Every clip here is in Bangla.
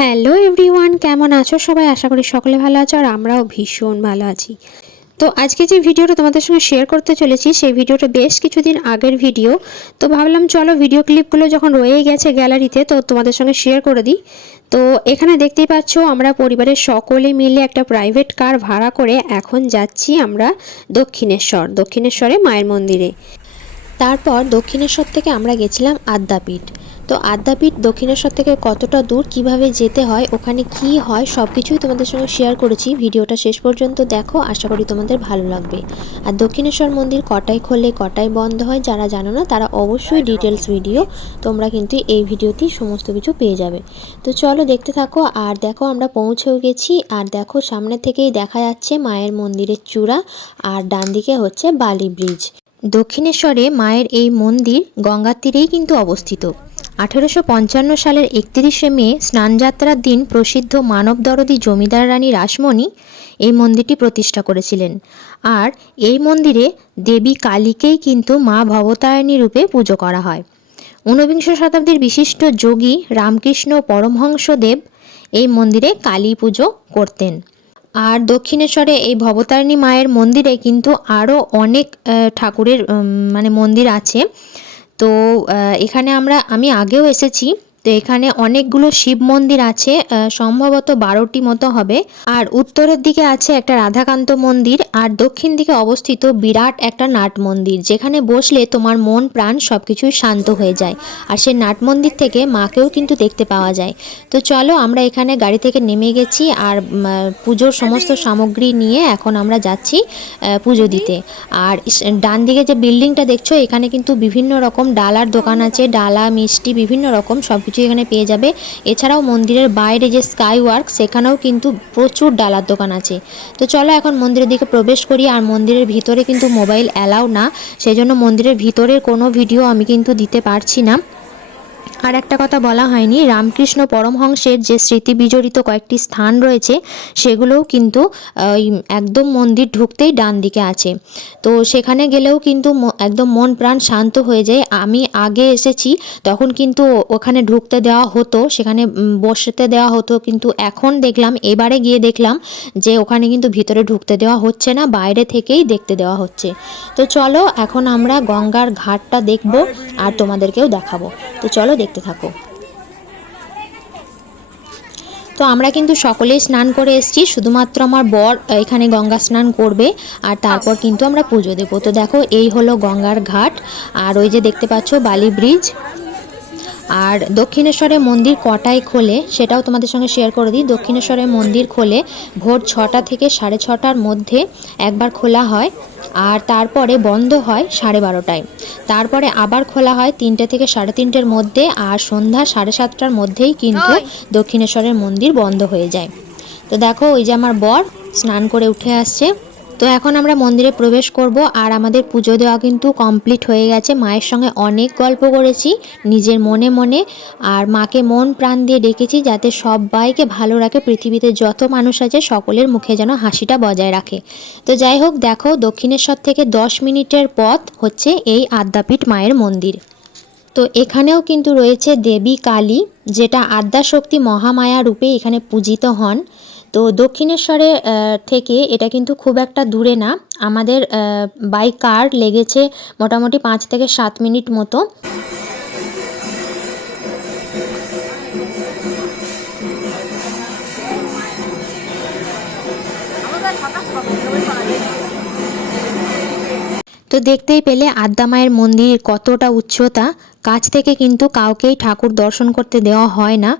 হ্যালো এভরিওয়ান, কেমন আছো সবাই? আশা করি সকলে ভালো আছো আর আমরাও ভীষণ ভালো আছি। তো আজকে যে ভিডিওটা তোমাদের সঙ্গে শেয়ার করতে চলেছি সেই ভিডিওটা বেশ কিছুদিন আগের ভিডিও। তো ভাবলাম চলো ভিডিও ক্লিপগুলো যখন রয়ে গেছে গ্যালারিতে তো তোমাদের সঙ্গে শেয়ার করে দিই। তো এখানে দেখতেই পাচ্ছ আমরা পরিবারের সকলে মিলে একটা প্রাইভেট কার ভাড়া করে এখন যাচ্ছি আমরা দক্ষিণেশ্বরে মায়ের মন্দিরে। তারপর দক্ষিণেশ্বর থেকে আমরা গেছিলাম আদ্যাপীঠ। তো আদ্যাপীঠ দক্ষিণেশ্বর থেকে কতটা দূর, কিভাবে যেতে হয়, ওখানে কি হয় সব কিছুই তোমাদের সঙ্গে শেয়ার করেছি। ভিডিওটা শেষ পর্যন্ত দেখো, আশা করি তোমাদের ভালো লাগবে। আর দক্ষিণেশ্বর মন্দির কটায় খোলে কটায় বন্ধ হয় যারা জানো না তারা অবশ্যই ডিটেলস ভিডিও তোমরা কিন্তু এই ভিডিওতেই সমস্ত কিছু পেয়ে যাবে। তো চলো দেখতে থাকো। আর দেখো আমরা পৌঁছেও গেছি। আর দেখো সামনে থেকেই দেখা যাচ্ছে মায়ের মন্দিরের চূড়া, আর ডান দিকে হচ্ছে বালি ব্রিজ। দক্ষিণেশ্বরে মায়ের এই মন্দির গঙ্গার তীরেই কিন্তু অবস্থিত। 1855 সালের 31শে মে স্নানযাত্রার দিন প্রসিদ্ধ মানবদরদী জমিদার রানী রাসমণি এই মন্দিরটি প্রতিষ্ঠা করেছিলেন। আর এই মন্দিরে দেবী কালীকেই কিন্তু মা ভবতারিণী রূপে পুজো করা হয়। ঊনবিংশ শতাব্দীর বিশিষ্ট যোগী রামকৃষ্ণ পরমহংসদেব এই মন্দিরে কালী পুজো করতেন। আর দক্ষিণেশ্বরে এই ভবতারিণী মায়ের মন্দিরে কিন্তু আরও অনেক ঠাকুরের মন্দির আছে। তো এখানে আমি আগেও এসেছি। তো এখানে অনেকগুলো শিব মন্দির আছে, সম্ভবত 12টি মতো হবে। আর উত্তরের দিকে আছে একটা রাধাকান্ত মন্দির, আর দক্ষিণ দিকে অবস্থিত বিরাট একটা নাট মন্দির, যেখানে বসলে তোমার মন প্রাণ সব কিছুই শান্ত হয়ে যায়। আর সেই নাট মন্দির থেকে মাকেও কিন্তু দেখতে পাওয়া যায়। তো চলো আমরা এখানে গাড়ি থেকে নেমে গেছি, আর পুজোর সমস্ত সামগ্রী নিয়ে এখন আমরা যাচ্ছি পুজো দিতে। আর ডান দিকে যে বিল্ডিংটা দেখছো এখানে কিন্তু বিভিন্ন রকম ডালার দোকান আছে, ডালা মিষ্টি বিভিন্ন রকম সব কিছু এখানে পেয়ে যাবে। এছাড়াও মন্দিরের বাইরে যে স্কাই ওয়ার্ক সেখানেও কিন্তু প্রচুর ডালার দোকান আছে। তো চলো এখন মন্দিরের দিকে প্রবেশ করি। আর মন্দিরের ভিতরে কিন্তু মোবাইল অ্যালাউ না, সেজন্য মন্দিরের ভিতরের কোনো ভিডিও আমি কিন্তু দিতে পারছি না। আর একটা কথা বলা হয়নি, রামকৃষ্ণ পরমহংসের যে স্মৃতি বিজড়িত কয়েকটি স্থান রয়েছে সেগুলোও কিন্তু একদম মন্দির ঢুকতেই ডান দিকে আছে। তো সেখানে গেলেও কিন্তু একদম মন প্রাণ শান্ত হয়ে যায়। আমি আগে এসেছি তখন কিন্তু ওখানে ঢুকতে দেওয়া হতো, সেখানে বসতে দেওয়া হতো, কিন্তু এখন দেখলাম, এবারে গিয়ে দেখলাম যে ওখানে কিন্তু ভিতরে ঢুকতে দেওয়া হচ্ছে না, বাইরে থেকেই দেখতে দেওয়া হচ্ছে। তো চলো এখন আমরা গঙ্গার ঘাটটা দেখব আর তোমাদেরকেও দেখাবো। তো চলো দেখতে থাকো। তো আমরা কিন্তু সকলেই স্নান করে এসেছি, শুধুমাত্র আমার বর এখানে গঙ্গা স্নান করবে আর তারপর কিন্তু আমরা পুজো দেবো। তো দেখো এই হলো গঙ্গার ঘাট, আর ওই যে দেখতে পাচ্ছ বালি ব্রিজ। আর দক্ষিণেশ্বরের মন্দির কটায় খোলে সেটাও তোমাদের সঙ্গে শেয়ার করে দিই। দক্ষিণেশ্বরের মন্দির খোলে ভোর 6টা থেকে 6:30টার মধ্যে একবার খোলা হয়, আর তারপরে বন্ধ হয় 12:30টায়। তারপরে আবার খোলা হয় 3টে থেকে 3:30টার মধ্যে, আর সন্ধ্যা 7:30টার মধ্যেই কিন্তু দক্ষিণেশ্বরের মন্দির বন্ধ হয়ে যায়। তো দেখো ওই যে আমার বর স্নান করে উঠে আসছে। তো এখন আমরা মন্দিরে প্রবেশ করব। আর আমাদের পুজো দেওয়া কিন্তু কমপ্লিট হয়ে গেছে। মায়ের সঙ্গে অনেক গল্প করেছি নিজের মনে মনে, আর মাকে মন প্রাণ দিয়ে ডেকেছি যাতে সবাইকে ভালো রাখে, পৃথিবীতে যত মানুষ আছে সকলের মুখে যেন হাসিটা বজায় রাখে। তো যাই হোক, দেখো দক্ষিণেশ্বর থেকে 10 মিনিটের পথ হচ্ছে এই আদ্যাপীঠ মায়ের মন্দির। তো এখানেও কিন্তু রয়েছে দেবী কালী, যেটা আদ্যাশক্তি মহামায়া রূপে এখানে পূজিত হন। তো দক্ষিণেশ্বরে থেকে এটা কিন্তু খুব একটা দূরে না, আমাদের বাই কার লেগেছে মোটামুটি 5 থেকে 7 মিনিট মতো। তো দেখতেই পেলে আদ্যা মায়ের মন্দির কতটা উচ্চতা। কাছ থেকে কিন্তু কাউকেই ঠাকুর দর্শন করতে দেওয়া হয় না,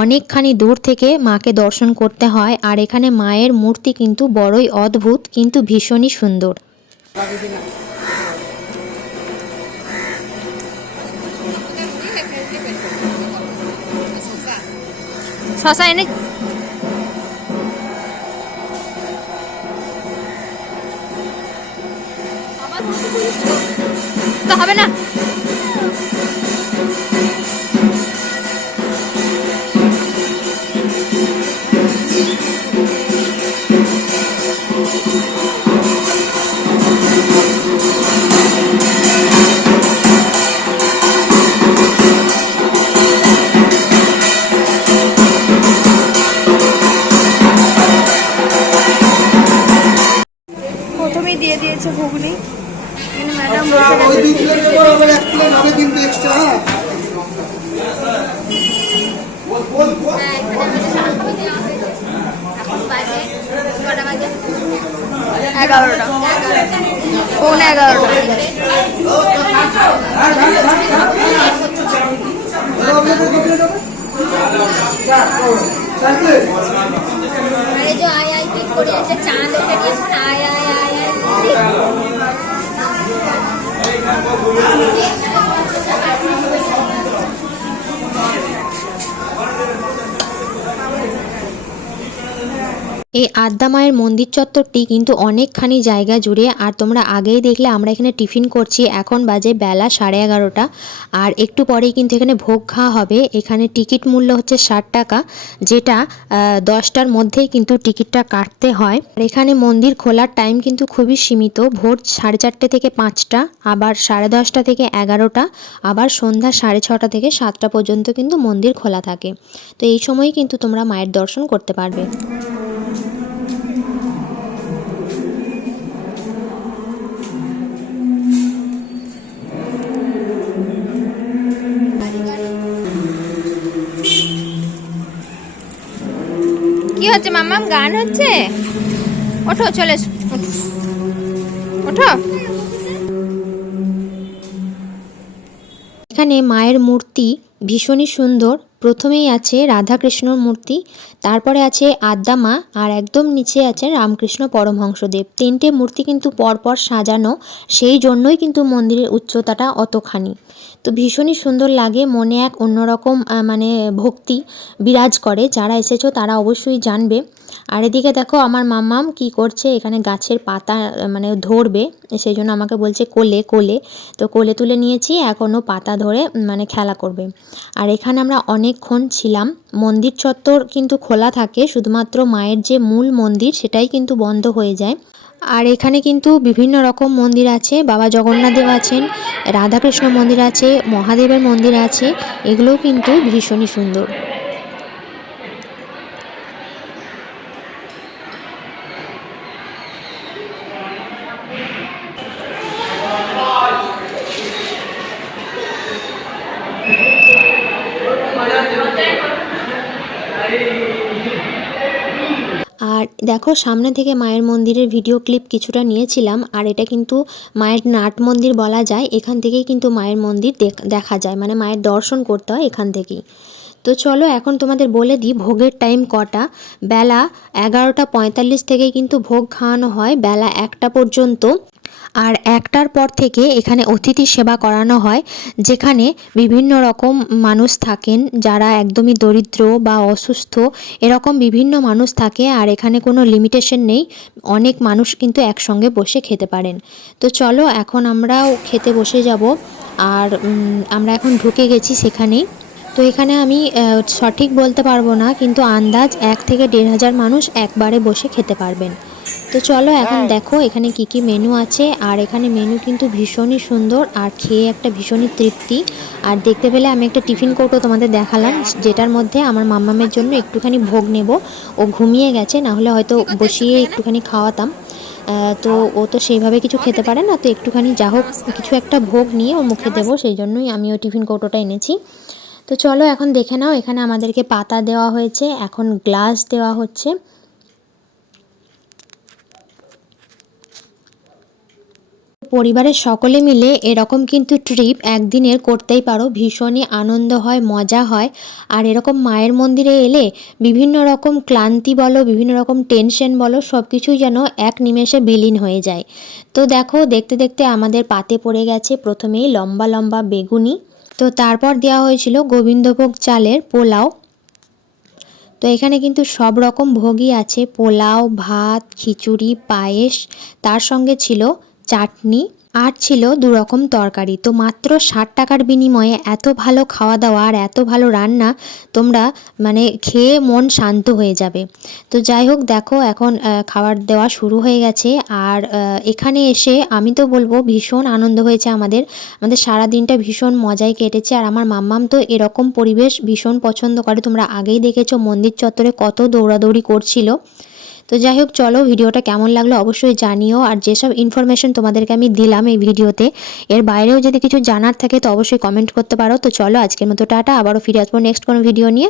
অনেকখানি দূর থেকে মাকে দর্শন করতে হয়। আর এখানে মায়ের মূর্তি কিন্তু বড়ই অদ্ভুত, কিন্তু ভীষণই সুন্দর। শশা এনে তো হবে না। দিয়েছে ঘুগনি। ম্যাডাম বসে গেছে। এগারোটা, পৌনে 11টা। अरे जो आय आय की कोरिया से चांद उठे दिए सुन आय आय आय आय এই আদ্যা মায়ের মন্দির চত্বরটি কিন্তু অনেকখানি জায়গা জুড়ে। আর তোমরা আগেই দেখলে আমরা এখানে টিফিন করছি, এখন বাজে বেলা 11:30। আর একটু পরেই কিন্তু এখানে ভোগ খাওয়া হবে। এখানে টিকিট মূল্য হচ্ছে 60 টাকা, যেটা 10টার মধ্যেই কিন্তু টিকিটটা কাটতে হয়। আর এখানে মন্দির খোলার টাইম কিন্তু খুবই সীমিত, ভোর 4:30 থেকে 5টা, আবার 10:30 থেকে 11টা, আবার সন্ধ্যা 6:30 থেকে 7টা পর্যন্ত কিন্তু মন্দির খোলা থাকে। তো এই সময় কিন্তু তোমরা মায়ের দর্শন করতে পারবে। কি হচ্ছে মাম্মাম? গান হচ্ছে? ওঠো, চলে এসো, ওঠো। এখানে মায়ের মূর্তি ভীষণই সুন্দর। প্রথমেই আছে রাধাকৃষ্ণর মূর্তি, তারপরে আছে আদ্যা মা, আর একদম নিচে আছে রামকৃষ্ণ পরমহংসদেব। তিনটে মূর্তি কিন্তু পরপর সাজানো, সেই জন্যই কিন্তু মন্দিরের উচ্চতাটা অতখানি। তো ভীষণই সুন্দর লাগে, মনে এক অন্যরকম মানে ভক্তি বিরাজ করে। যারা এসেছো তারা অবশ্যই জানবে। আর এদিকে দেখো আমার মাম্মাম কি করছে, এখানে গাছের পাতা মানে ধরবে, সেই জন্য আমাকে বলছে কোলে কোলে। তো কোলে তুলে নিয়েছি, এখনও পাতা ধরে মানে খেলা করবে। আর এখানে আমরা অনেকক্ষণ ছিলাম। মন্দির চত্বর কিন্তু খোলা থাকে, শুধুমাত্র মায়ের যে মূল মন্দির সেটাই কিন্তু বন্ধ হয়ে যায়। আর এখানে কিন্তু বিভিন্ন রকম মন্দির আছে, বাবা জগন্নাথদেব আছেন, রাধাকৃষ্ণ মন্দির আছে, মহাদেবের মন্দির আছে, এগুলোও কিন্তু ভীষণই সুন্দর। আর দেখো সামনে থেকে মায়ের মন্দিরের ভিডিও ক্লিপ কিছুটা নিয়েছিলাম। আর এটা কিন্তু মায়ের নাট মন্দির বলা যায়, এখান থেকেই কিন্তু মায়ের মন্দির দেখা যায়, মানে মায়ের দর্শন করতে হয় এখান থেকেই। তো চলো এখন তোমাদের বলে দিই ভোগের টাইম কটা। বেলা 11:45 থেকে কিন্তু ভোগ খাওয়ানো হয় বেলা 1টা পর্যন্ত। আর 1টার পর থেকে এখানে অতিথি সেবা করানো হয়, যেখানে বিভিন্ন রকম মানুষ থাকেন, যারা একদমই দরিদ্র বা অসুস্থ, এরকম বিভিন্ন মানুষ থাকে। আর এখানে কোনো লিমিটেশন নেই, অনেক মানুষ কিন্তু একসঙ্গে বসে খেতে পারেন। তো চলো এখন আমরাও খেতে বসে যাব। আর আমরা এখন ঢুকে গেছি সেখানেই। তো এখানে আমি সঠিক বলতে পারবো না, কিন্তু আন্দাজ 1 থেকে 1,500 মানুষ একবারে বসে খেতে পারবেন। তো চলো এখন দেখো এখানে কি কি মেনু আছে। আর এখানে মেনু কিন্তু ভীষণই সুন্দর, আর খেয়ে একটা ভীষণই তৃপ্তি। আর দেখতে পেলে আমি একটা টিফিন কৌটো তোমাদের দেখালাম, যেটার মধ্যে আমার মাম্মামের জন্য একটুখানি ভোগ নেব। ও ঘুমিয়ে গেছে, না হলে হয়তো বসিয়ে একটুখানি খাওয়াতাম। তো ও তো সেইভাবে কিছু খেতে পারে না, তো একটুখানি যা হোক কিছু একটা ভোগ নিয়ে ওর মুখে দেবো, সেই জন্যই আমি ওই টিফিন কৌটোটা এনেছি। তো চলো এখন দেখে নাও, এখানে আমাদেরকে পাতা দেওয়া হয়েছে, এখন গ্লাস দেওয়া হচ্ছে। পরিবারের সকলে মিলে এরকম কিন্তু ট্রিপ একদিনের করতেই পারো, ভীষণই আনন্দ হয়, মজা হয়। আর এরকম মায়ের মন্দিরে এলে বিভিন্ন রকম ক্লান্তি বলো, বিভিন্ন রকম টেনশন বলো, সব কিছুই যেন এক নিমেষে বিলীন হয়ে যায়। তো দেখো দেখতে দেখতে আমাদের পাতে পড়ে গেছে প্রথমেই লম্বা লম্বা বেগুনি, তো তারপর দেওয়া হয়েছিল গোবিন্দভোগ চালের পোলাও। তো এখানে কিন্তু সব রকম ভোগই আছে, পোলাও, ভাত, খিচুড়ি, পায়েস, তার সঙ্গে ছিল চাটনি, আর ছিল 2 রকম তরকারি। তো মাত্র 60 টাকার বিনিময়ে এত ভালো খাওয়া দাওয়া আর এত ভালো রান্না, তোমরা মানে খেয়ে মন শান্ত হয়ে যাবে। তো যাই হোক দেখো এখন খাবার দেওয়া শুরু হয়ে গেছে। আর এখানে এসে আমি তো বলবো ভীষণ আনন্দ হয়েছে আমাদের সারা দিনটা ভীষণ মজায় কেটেছে। আর আমার মাম্মাম তো এরকম পরিবেশ ভীষণ পছন্দ করে, তোমরা আগেই দেখেছো মন্দির চত্বরে কত দৌড়াদৌড়ি করছিল। তো যাই হোক, চলো ভিডিওটা কেমন লাগলো অবশ্যই জানিও। আর যেসব ইনফরমেশন তোমাদেরকে আমি দিলাম এই ভিডিওতে, এর বাইরেও যদি কিছু জানার থাকে তো অবশ্যই কমেন্ট করতে পারো। তো চলো আজকের মতো টাটা, আবারও ফিরে আসবো নেক্সট কোনো ভিডিও নিয়ে।